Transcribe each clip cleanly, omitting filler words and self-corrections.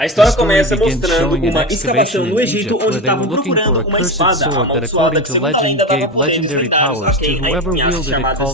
A história começa mostrando uma escavação no Egito onde estavam procurando uma espada amaldiçoada que segundo a lenda dava poderes lendários a quem a encomiasse, chamada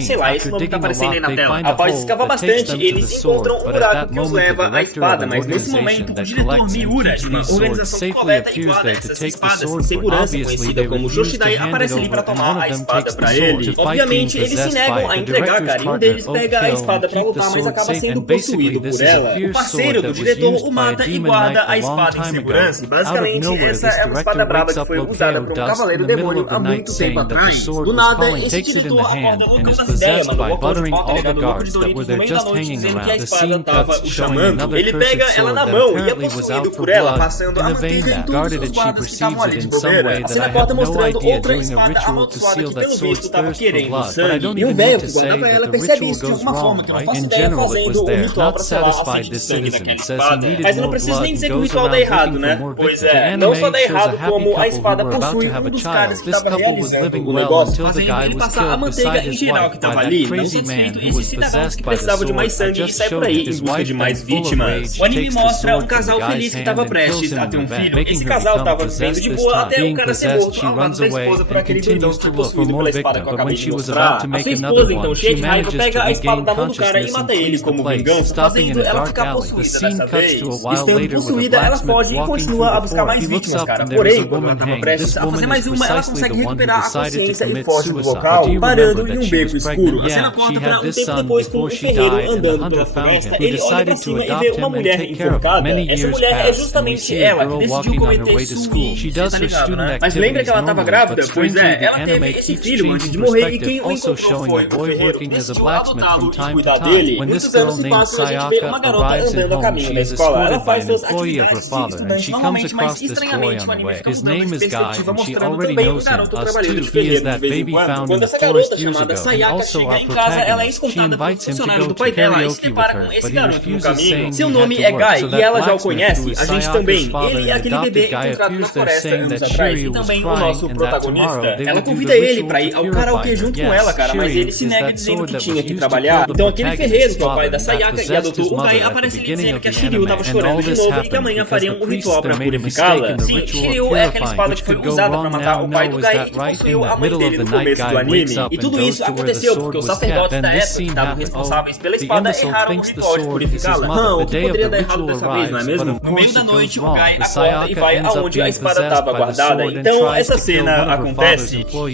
sei lá, esse nome tá aparecendo aí na tela. Após escavar bastante, eles encontram um buraco que os leva à espada, mas nesse momento o diretor Miura, de uma organização que coleta e guarda essas espadas com segurança, conhecida como Yoshidai, aparece ali pra tomar a espada pra ele. Obviamente, eles se negam a entregar, cara, e um deles pega a espada pra lutar, mas acaba sendo possuído por ela. O parceiro do diretor o mata e guarda a espada em segurança. Basicamente, essa é uma espada braba que foi usada por um cavaleiro demônio há muito tempo atrás. Do nada, esse diretor acorda louco das ideias, mano. O local de volta ligado louco de Dorito no meio da noite, dizendo que a espada tava o chamando. Ele pega ela na mão e é possuído por ela, passando a manteiga em todos os guardas que estavam ali de bobeira. A cena corta mostrando outra espada amaldiçoada que, pelo visto, tava querendo sangue. E um velho que guardava ela percebe isso de alguma forma, que não faço ideia, fazendo um ritual pra selar a de sangue daquela espada. Mas eu não preciso nem dizer que o ritual dá errado, né? Pois é, não só dá errado, como a espada possui um dos caras que estava realizando o negócio, fazendo ele passar a manteiga em geral que estava ali. Não satisfeito, esse cidadão que precisava de mais sangue e sai por aí em busca de mais vítimas. O anime mostra um casal feliz que estava prestes a ter um filho. Esse casal estava vivendo de boa até o cara ser morto ao lado da esposa por aquele bandido que foi possuído pela espada que eu acabei de mostrar. A sua esposa, então, cheia de raiva, pega a espada da mão do cara e mata ele como vingança, fazendo ela ficar possuída dessa vez. Estando possuída, ela foge e continua a buscar mais vítimas, cara. Porém, quando ela estava prestes a fazer mais uma, ela consegue recuperar a consciência e foge do local, parando em um beco escuro. A cena conta pra um tempo depois com um ferreiro andando pela floresta. Ele olha pra cima e vê uma mulher enforcada. Essa mulher é justamente ela que decidiu cometer suicídio, tá ligado, né? Mas lembra que ela estava grávida? Pois é, ela teve esse filho antes de morrer e quem o encontrou foi o ferreiro que decidiu adotá-lo e cuidar dele. Muitos anos se passam e a gente vê uma garota andando a caminho da escola. Ela faz suas atividades de estudante normalmente, mas estranhamente o anime fica mudando de perspectiva, mostrando também um garoto trabalhando de ferreiro de vez em quando. Quando essa garota chamada Sayaka chega em casa, ela é escoltada por um funcionário do pai dela e se depara com esse garoto no caminho. Seu nome é Gai e ela já o conhece, a gente também. Ele é aquele bebê encontrado na floresta anos atrás e também o nosso protagonista. Ela convida ele pra ir ao karaokê junto com ela, cara, mas ele se nega dizendo que tinha que trabalhar. Então aquele ferreiro, que é o pai da Sayaka e adotou o Gai, aparece dizendo que a Shiryu tava chorando de novo e que amanhã fariam um ritual pra purificá-la. Sim, Shiryu é aquela espada que foi usada pra matar o pai do Gai e que possuiu a mãe dele no começo do anime. E tudo isso aconteceu porque os sacerdotes da época que estavam responsáveis pela espada erraram o ritual de purificá-la. O que poderia dar errado dessa vez, não é mesmo? No meio da noite, o Gai acorda e vai aonde a espada estava guardada. Então essa cena acontece. Tudo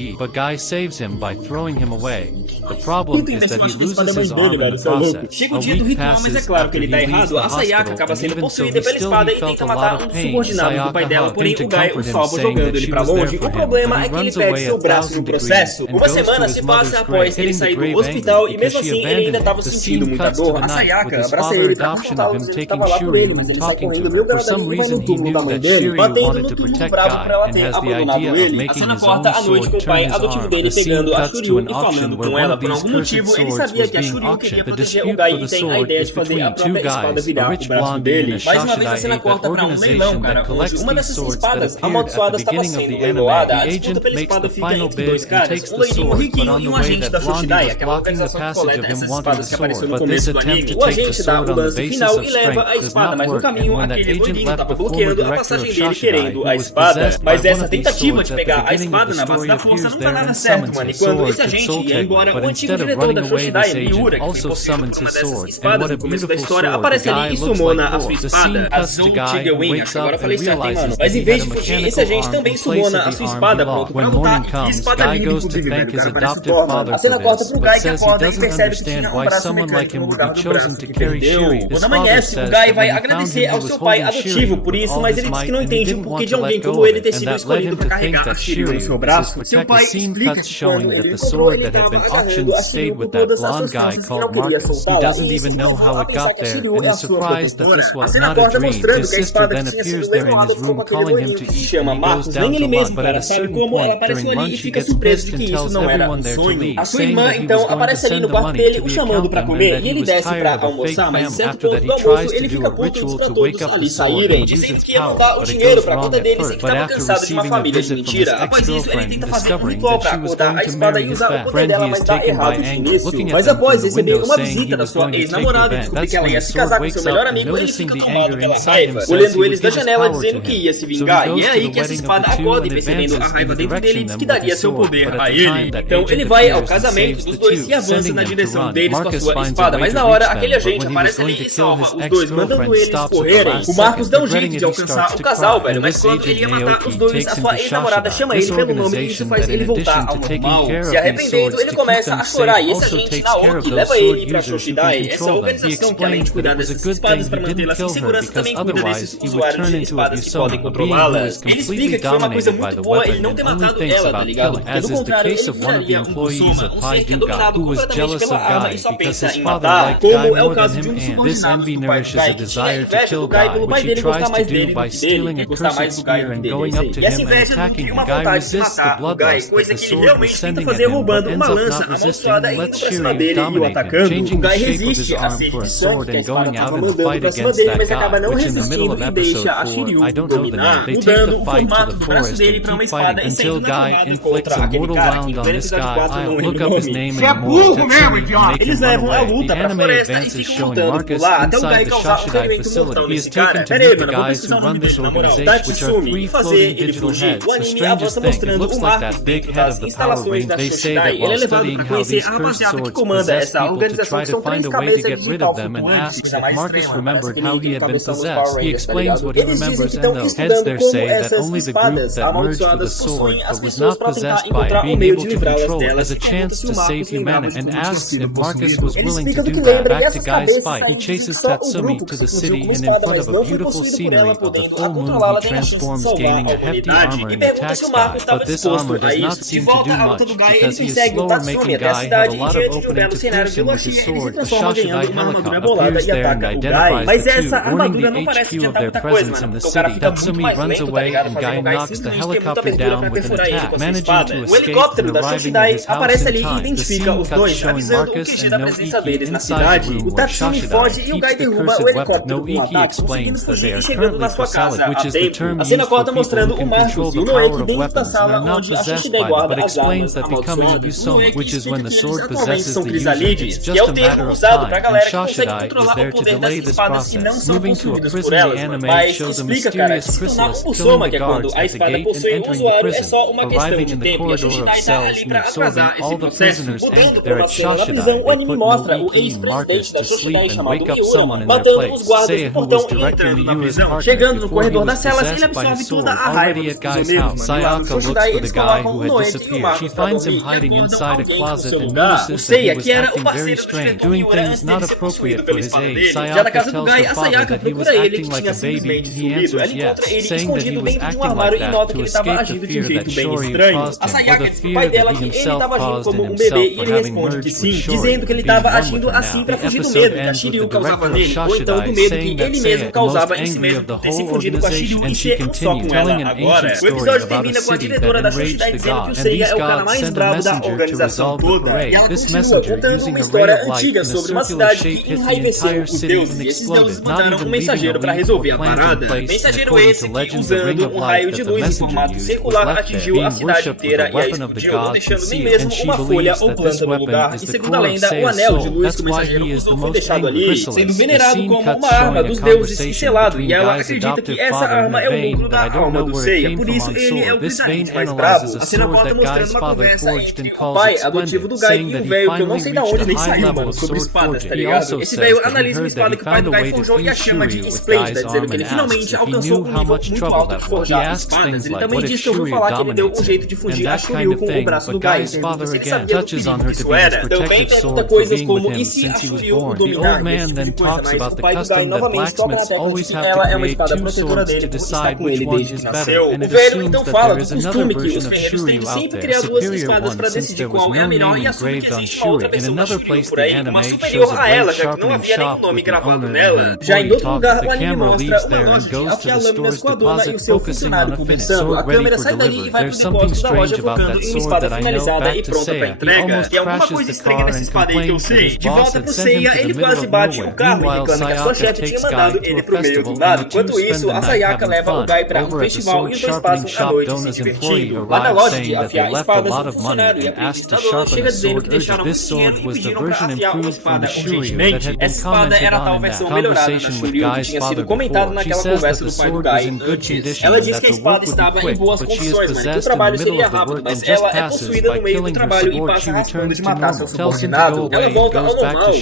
ainda se acha que a espada é mãe dele, velho, isso é louco. Chega o dia do ritual, mas é claro que ele tá errado. A Sayaka acaba sendo possuída pela espada e tenta matar um dos subordinados do pai dela, porém o Gai o salva jogando ele pra longe. O problema é que ele perde seu braço no processo. Uma semana se passa após ele sair do hospital e mesmo assim ele ainda tava sentindo muita dor. A Sayaka abraça ele pra confortá-lo dizendo que tava lá por ele, mas ele sai correndo meio garantidinho e vai no túmulo da mãe dele, batendo no túmulo bravo por ela ter abandonado ele. A cena corta à noite com o pai adotivo dele pegando a Shiryu e falando com ela. Por algum motivo, ele sabia que a Shiryu queria proteger o Gai e tem a ideia de fazer a própria espada virar o braço dele. Mais uma vez a cena corta pra um leilão, cara, onde uma dessas espadas amaldiçoadas estava sendo leiloada. A disputa pela espada fica entre dois caras, um loirinho riquinho e um agente da Yoshidai, aquela organização que coleta essas espadas que apareceu no começo do anime. O agente dá o lance final e leva a espada, mas no caminho aquele loirinho estava bloqueando a passagem dele querendo a espada. Mas essa tentativa de pegar a espada na base da força não vai dar certo, mano. E quando esse agente ia embora, o antigo diretor da Yoshidai, Miura, que foi possuído por uma dessas espadas no começo da história, aparece ali e sumona a sua espada, a Zou Tigewin. Agora eu falei certo, hein, mano. Mas em vez de fugir, esse agente também sumona a sua espada pronto pra lutar. E que espada linda, inclusive, velho. O cara parece Thor, mano. A cena corta pro Gai que acorda e percebe que tinha um braço mecânico no lugar do braço que perdeu. Quando amanhece, o Gai vai agradecer ao seu pai adotivo por isso, mas ele diz que não entende o porquê de alguém como ele ter sido escolhido pra carregar a Shiryu no seu braço. Seu pai explica que quando ele encontrou, ele estava agarrando a Shiryu por todas as suas forças que não queria soltá-la. E isso leva a pensar que a Shiryu é a sua protetora. A cena corta mostrando que a espada que tinha sido levada ficou com aquele loirinho que se chama Marcos. Nem ele mesmo, cara, sabe como ela apareceu ali e fica surpreso de que isso não era um sonho. A sua irmã, então, aparece ali no quarto dele, o chamando pra comer, e ele desce pra almoçar, mas em certo ponto do almoço, ele fica puto e pra todos ali saírem, dizendo que ia mandar o dinheiro pra conta deles e que estava cansado de uma família de mentira. Após isso, ele tenta fazer um ritual pra acordar a espada e usar o poder dela, mas dá errado de início. Mas após receber uma visita da sua ex-namorada e descobrir descobre que ela ia se casar com seu melhor amigo, ele fica tomado pela raiva, olhando eles da janela dizendo que ia se vingar. E é aí que essa espada acorda e, percebendo a raiva dentro dele, diz que daria seu poder a ele. Então ele vai ao casamento dos dois e avança na direção deles com a sua espada, mas na hora aquele agente aparece ali e salva os dois, mandando eles correrem. O Marcos dá um jeito de alcançar o casal, velho, mas quando ele ia matar os dois, a sua ex-namorada chama ele pelo nome e isso faz ele voltar ao normal. Se arrependendo, ele começa a chorar e esse agente Naoki leva ele pra Shoshidai. Essa organização que, além de cuidar dessas espadas pra mantê-las em segurança, também cuida desses usuários de espadas que podem controlá-las. Ele explica que foi uma coisa muito boa ele não ter matado ela, tá ligado? Porque do contrário, ele viraria um Kusoma, um ser que é dominado completamente pela arma e só pensa em matar, como é o caso de um subordinado do pai do Gai, que tinha inveja do Gai pelo pai dele gostar mais dele do que dele, e gostar mais do Gai do que dele. E essa inveja não cria uma vontade de matar o Gai, coisa que ele realmente tenta fazer roubando uma lança amaldiçoada e indo pra cima dele e o atacando. O Gai resiste a ser de sangue que a espada tava mandando pra cima dele, mas acaba não resistindo e deixa a Shiryu dominar, mudando o formato do braço dele pra uma espada e saindo na jornada contra aquele cara que em pleno episódio 4 não lembro o nome. Você é burro mesmo, idiota! Eles levam a luta pra floresta e ficam lutando por lá até o Gai causar um ferimento mortal nesse cara. Pera aí, mano, eu vou pesquisar o nome dele, na moral. Tatsumi, e fazer ele fugir. O anime avança mostrando o Marcos dentro das instalações da Shoshidai. Ele é levado pra conhecer a rapaziada que comanda essa organização, que são 3 cabeças de pau flutuantes, coisa mais extrema, essa que nem tem cabeção dos Power Rangers, tá ligado? Eles dizem que estão estudando como essas espadas amaldiçoadas possuem as pessoas pra tentar encontrar um meio de livrá-las delas, e pergunta se o Marcos lembrava de tudo isso sendo possuído. Ele explica do que lembra e essas cabeças saem de só o grupo que se fugiu com uma espada, mas não foi possuído por ela, podendo a controlá-la tem a chance de salvar a humanidade. E pergunta se o Marcos estava disposto a isso. De volta à luta do Gai, ele consegue o Tatsumi até a cidade e diante de um belo cenário de luxúria, ele se transforma ganhando uma armadura bolada e ataca o Gai. Mas essa armadura não parece adiantar muita coisa, mano, porque o cara fica muito mais lento, tá ligado? Fazendo o Gai simplesmente ter muita abertura pra perfurar ele com essa espada. O helicóptero da Shoshidai aparece ali e identifica os dois, avisando o QG da presença deles na cidade. O Tatsumi foge e o Gai derruba o helicóptero com um ataque, conseguindo fugir e chegando na sua casa a tempo. A cena corta mostrando o Marcos e o Noeki dentro da sala onde a Shoshidai guarda as armas amaldiçoadas. O Noeki explica que eles atualmente são crisalides, que é o termo usado pra galera que consegue controlar o poder das espadas que não são consumidas por elas, mas explica, cara, que se tornar um Kusoma, que é quando a espada possui um usuário, é só uma questão de tempo, e a Shoshidai tá ali pra atrasar esse processo. Mudando pra uma cena na prisão, o anime mostra o ex-presidente da Shoshidai chamado Miura matando os guardas do portão e entrando na prisão. Chegando no corredor das celas, ele absorve toda a raiva dos prisioneiros, mano. Lá no Shoshidai, eles colocam o Noeki e o Marcos pra dormir e acordam alguém no seu lugar. O Seiya, que era o parceiro do diretor Miura antes dele ser possuído pela espada dele. Já na casa do Gai, a Sayaka procura ele, que tinha simplesmente sumido. Ela encontra ele escondido dentro de um armário e nota que ele estava agindo de um jeito bem estranho. A Sayaka diz pro pai dela que ele estava agindo como um bebê e ele responde que sim, dizendo que ele estava agindo assim pra fugir do medo que a Shiryu causava nele, ou então do medo que ele mesmo causava em si mesmo por ter se fundido com a Shiryu e ser um só com ela agora. O episódio termina com a diretora da Shoshidai dizendo que o Seiya é o cara mais bravo da organização toda, e ela continua contando uma história antiga sobre uma cidade que enraiveceu os deuses, e esses deuses mandaram um mensageiro pra resolver a parada. Mensageiro esse que, usando um raio de luz em formato circular, atingiu a cidade inteira e a explodiu, deixando nem mesmo uma folha ou planta no lugar. E segundo a lenda, o anel de luz que o mensageiro usou foi deixado ali, sendo venerado como uma arma dos deuses e selado, e ela acredita que essa arma é o núcleo da alma do Seiya, por isso ele é o cristalino mais bravo. A cena volta mostrando uma conversa entre o pai adotivo do Gai e um velho que eu não sei da onde nem saiu, mano, sobre espadas, tá ligado? Esse velho analisa uma espada que o pai do Gai forjou e a chama de esplêndida, dizendo que ele finalmente alcançou um nível muito alto de forjar espadas. Ele também diz que eu ouvi falar que ele deu um jeito de fugir a Shiryu com o braço do Gai, pergunta se ele sabia do perigo que isso era. Também pergunta coisas como, e se a Shiryu o dominar, esse tipo de coisa, mas o pai do Gai novamente toca na tecla de que ela é uma espada protetora dele por estar com ele desde que nasceu. O velho então fala do costume que os ferreiros têm de sempre criar duas espadas pra decidir qual é a melhor e assume que existe uma outra pessoa da Shiryu por aí, uma superior a ela, já que não havia nenhum nome gravado nela. Já em outro lugar, o anime mostra uma loja de alfialâminas com a dona e o seu funcionário conversando. A câmera sai dali e vai para os depósitos da loja focando em uma espada finalizada e pronta pra entrega. Tem alguma coisa estranha nessa espada aí que eu sei. De volta pro Seiya, ele quase bate o carro, indicando que a sua chefe tinha mandado ele pro meio do nada. Enquanto isso, a Sayaka leva o Gai pra um festival e os dois passam a noite se divertindo. Lá na loja de afiar espadas, o funcionário e a apresentadora chega dizendo que deixaram muito dinheiro e pediram pra afiar uma espada urgentemente. seguinte, essa espada era a tal versão melhorada da Shuryu que tinha sido comentado naquela conversa do pai do Gai antes. Ela diz que a espada estava em boas condições, mano, que o trabalho seria rápido, mas ela é possuída no meio do trabalho e passa raspando de matar seu subordinado. Ela volta ao normal,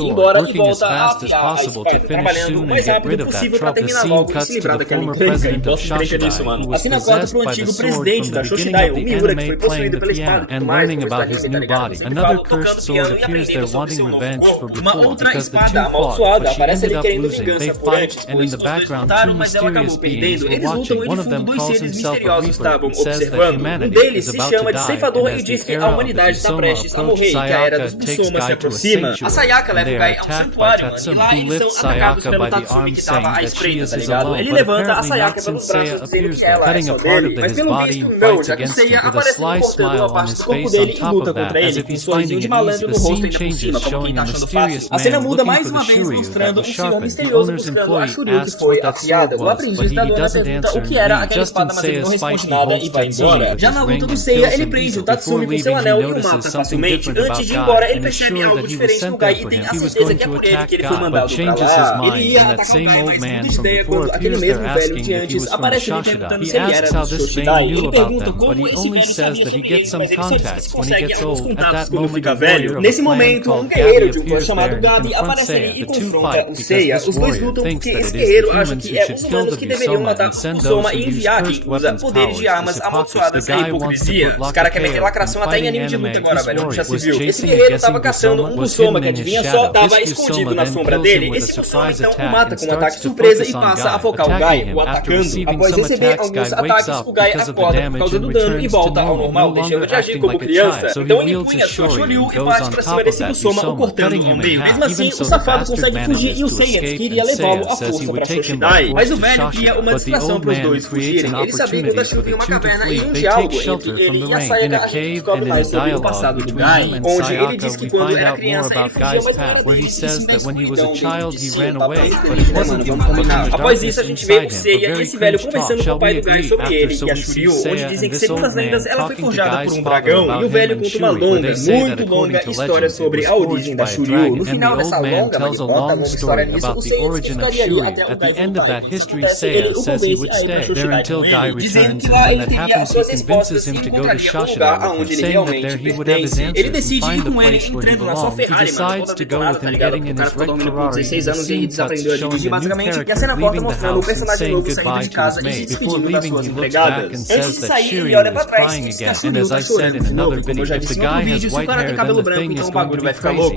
embora e volta a afiar a espada, trabalhando o mais rápido possível pra terminar logo e se livrar daquela encrenca. E gosto de crenca nisso, mano. Assina a cota pro antigo presidente da Shoshidai, o Miura, que foi possuído pela espada e tudo mais, tocando piano e aprendendo sobre seu novo corpo. Uma outra espada amaldiçoada aparece ali querendo vingança por antes, pois os dois lutaram, mas ela acabou perdendo. Eles lutam e no fundo dois seres misteriosos estavam observando. Um deles se chama de ceifador e diz que a humanidade está prestes a morrer e que a era dos Musoma se aproxima. A Sayaka leva o Gai a um santuário, mano, e lá eles são atacados pelo Tatsumi que tava à espreita, tá ligado? Ele levanta a Sayaka pelos braços dizendo que ela é só dele, mas pelo visto não, já que Seiya aparece cortando uma parte do corpo dele e luta contra ele com um sorrisinho de malandro no rosto ainda por cima, como quem tá achando fácil. A cena muda mais uma vez mostrando um senhor misterioso buscando a Shuryu que foi afiada. O aprendiz da dona pergunta o que era aquela espada, mas ele não responde nada e vai embora. Já na luta do Seiya, ele prende o Tatsumi com seu anel e o mata facilmente. Antes de ir embora, ele percebe algo diferente no Gai e tem a certeza que é por ele que ele foi mandado pra lá. Ele ia atacar o Gai, mas muda de ideia quando aquele mesmo velho de antes aparece ali perguntando se ele era do Shoshidai. Ele pergunta como esse velho sabia sobre ele, mas ele só diz que consegue alguns contatos quando fica velho. Nesse momento, um guerreiro de um clã chamado Gabi aparece ali e confronta o Seiya. Os dois lutam porque esse guerreiro acha que é os humanos que deveriam matar o Musoma e enviar quem usa poderes de armas amaldiçoadas e hipocrisia. Os caras querem meter lacração até em anime de luta agora, velho, já se viu. Esse guerreiro tava caçando um Musoma que, adivinha só, tava escondido na sombra dele. Esse Musoma então o mata com um ataque surpresa e passa a focar o Gai, o atacando. Após receber alguns ataques, o Gai acorda por causa do dano e volta ao normal, deixando de agir como criança. Então ele empunha sua Shuryu e parte pra cima desse Musoma, o cortando no meio. Mesmo assim, o safado consegue fugir e o Seiya queria levá-lo à força pra Shoshidai. Mas o velho cria uma distração pros dois fugirem. Ele sabia que o Dashu tem uma caverna e um diálogo entre ele e a Sayaka. A gente descobre mais sobre o passado do Gai, onde ele diz que quando era criança ele fugiu, mas não era dele. Após isso, a gente vê o Seiya e esse velho conversando com o pai do Gai sobre ele e a Shuryu, onde dizem que, segundo as lendas, ela foi forjada por um dragão, e o velho conta uma longa, muito longa história sobre a origem da Shuryu. No final dessa longa, mas bota uma história nisso, o Seiya ficaria ali até o Gai voltar. Ele o convence a ir pra Shoshidai com ele, dizendo que lá ele teria as suas respostas e encontraria um lugar aonde ele realmente pertence. Ele decide ir com ele entrando na sua Ferrari, mano, toda detonada, tá ligado? O cara ficou dormindo por 16 anos e desaprendeu a dirigir, basicamente, e a cena corta mostrando o personagem novo saindo de casa e se despedindo das suas empregadas. Antes de sair, ele olha pra trás e diz que a Shuryu tá chorando de novo. Como eu já disse no outro vídeo, se o cara tem cabelo branco, então o bagulho vai ficar louco.